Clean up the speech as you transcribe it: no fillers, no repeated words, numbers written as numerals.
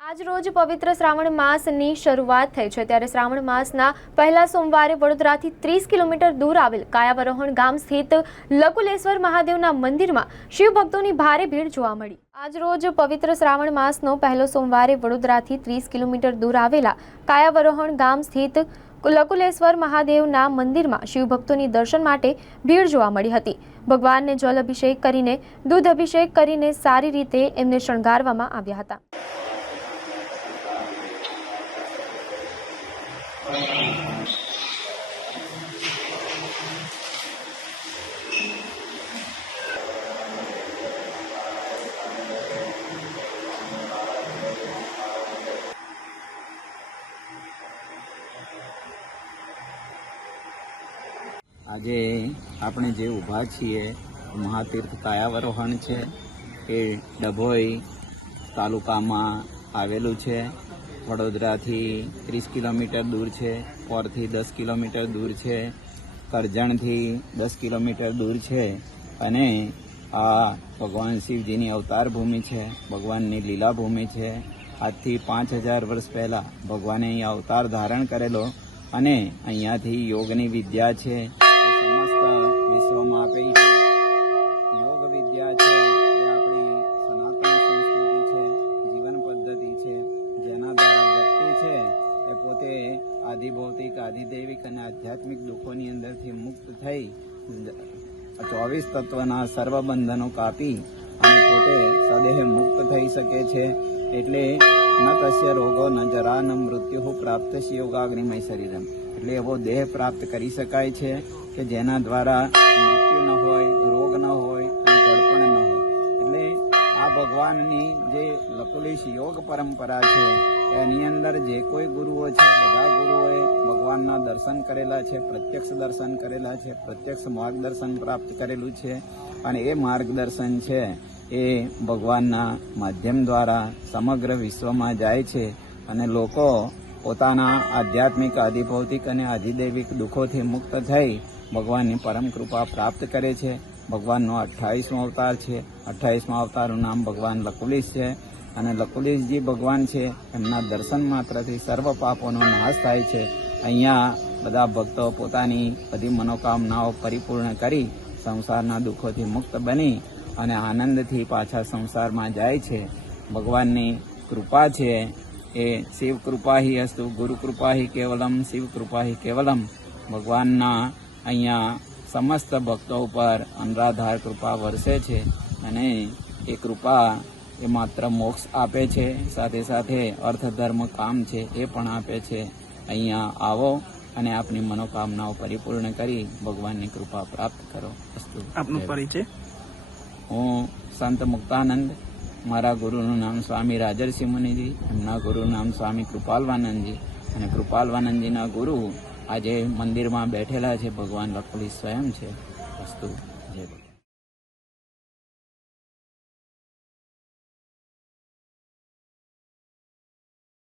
આજ રોજ પવિત્ર શ્રાવણ માસની શરૂઆત થઈ છે ત્યારે શ્રાવણ માસના પહેલા સોમવારે વડોદરાથી 30 કિલોમીટર દૂર આવેલ કાયાવરોહણ ગામ સ્થિત લકુલેશ્વર મહાદેવના મંદિરમાં શિવ ભક્તોની ભારે ભીડ જોવા મળી। આજ રોજ પવિત્ર શ્રાવણ માસનો પહેલો સોમવારે વડોદરાથી 30 કિલોમીટર દૂર આવેલા કાયાવરોહણ ગામ સ્થિત લકુલેશ્વર મહાદેવના મંદિરમાં શિવ ભક્તોની દર્શન માટે ભીડ જોવા મળી હતી। ભગવાનને જલ અભિષેક કરીને દૂધ અભિષેક કરીને સારી રીતે એમને શણગારવામાં આવ્યા હતા। આજે આપણે જે ઊભા છીએ મહાતીર્થ કાયાવરોહણ છે એ ડભોઈ તાલુકામાં આવેલું છે। વડોદરાથી 30 કિલોમીટર દૂર છે, પોરથી 10 કિલોમીટર દૂર છે, કરજણથી 10 કિલોમીટર દૂર છે અને આ ભગવાન શિવજીની અવતાર ભૂમિ છે, ભગવાનની લીલા ભૂમિ છે। આજથી 5000 વર્ષ પહેલાં ભગવાને અહીંયા અવતાર ધારણ કરેલો અને અહીંયાથી યોગની વિદ્યા છે સમસ્ત વિશ્વમાં આપી। યોગ વિદ્યા છે એ આપણી સનાતન સંસ્કૃતિ છે, જીવન પદ્ધતિ છે, જેના દ્વારા વ્યક્તિ છે એ પોતે આધિભૌતિક આધિદૈવિક અને આધ્યાત્મિક દુઃખોની અંદરથી મુક્ત થઈ 24 તત્વના સર્વ બંધનો કાપી અને પોતે સદેહ મુક્ત થઈ શકે છે। એટલે ન તસ્ય રોગો ન જરા ન મૃત્યુ પ્રાપ્ત યોગાગ્નિમય શરીરમ, એટલે એવો દેહ પ્રાપ્ત કરી શકાય છે કે જેના દ્વારા મૃત્યુ ન હોય, રોગ ન હોય અને ગળપણ ન હોય। એટલે આ ભગવાનની જે લકુલિશ યોગ પરંપરા છે એની અંદર જે કોઈ ગુરુઓ છે બધા ગુરુઓએ ભગવાનના દર્શન કરેલા છે, પ્રત્યક્ષ દર્શન કરેલા છે, પ્રત્યક્ષ માર્ગદર્શન પ્રાપ્ત કરેલું છે અને એ માર્ગદર્શન છે એ ભગવાનના માધ્યમ દ્વારા સમગ્ર વિશ્વમાં જાય છે અને લોકો પોતાના આધ્યાત્મિક આધિભૌતિક અને આધિદૈવિક દુઃખોથી મુક્ત થઈ ભગવાનની પરમ કૃપા પ્રાપ્ત કરે છે। ભગવાનનો 28મો અવતાર છે। 28મા અવતારનું નામ ભગવાન લકુલિશ છે અને લકુલિશજી ભગવાન છે એમના દર્શન માત્રથી સર્વ પાપોનો નાશ થાય છે। અહીંયા બધા ભક્તો પોતાની બધી મનોકામનાઓ પરિપૂર્ણ કરી સંસારના દુઃખોથી મુક્ત બની અને આનંદથી પાછા સંસારમાં જાય છે। ભગવાનની કૃપા છે એ શિવ કૃપા હિ અસ્તુ, ગુરુ કૃપા હિ કેવલમ, શિવ કૃપા હિ કેવલમ। ભગવાનના અહીંયા સમસ્ત ભક્તો ઉપર અનરાધાર કૃપા વરસે છે અને એ કૃપા એ માત્ર મોક્ષ આપે છે, સાથે સાથે અર્થ ધર્મ કામ છે એ પણ આપે છે। અહીંયા આવો અને આપની મનોકામનાઓ પરિપૂર્ણ કરી ભગવાનની કૃપા પ્રાપ્ત કરો। અસ્તુ। આપનો પરિચય? હું સંત મુક્તાનંદ, મારા ગુરુનું નામ સ્વામી રાજર્ષિ મુનિજી, એમના ગુરુનું નામ સ્વામી કૃપાલવાનંદજી અને કૃપાલવાનંદજીના ગુરુ આજે મંદિરમાં બેઠેલા છે ભગવાન લકુલિશ સ્વયં છે। અસ્તુ। જય ભગવાન।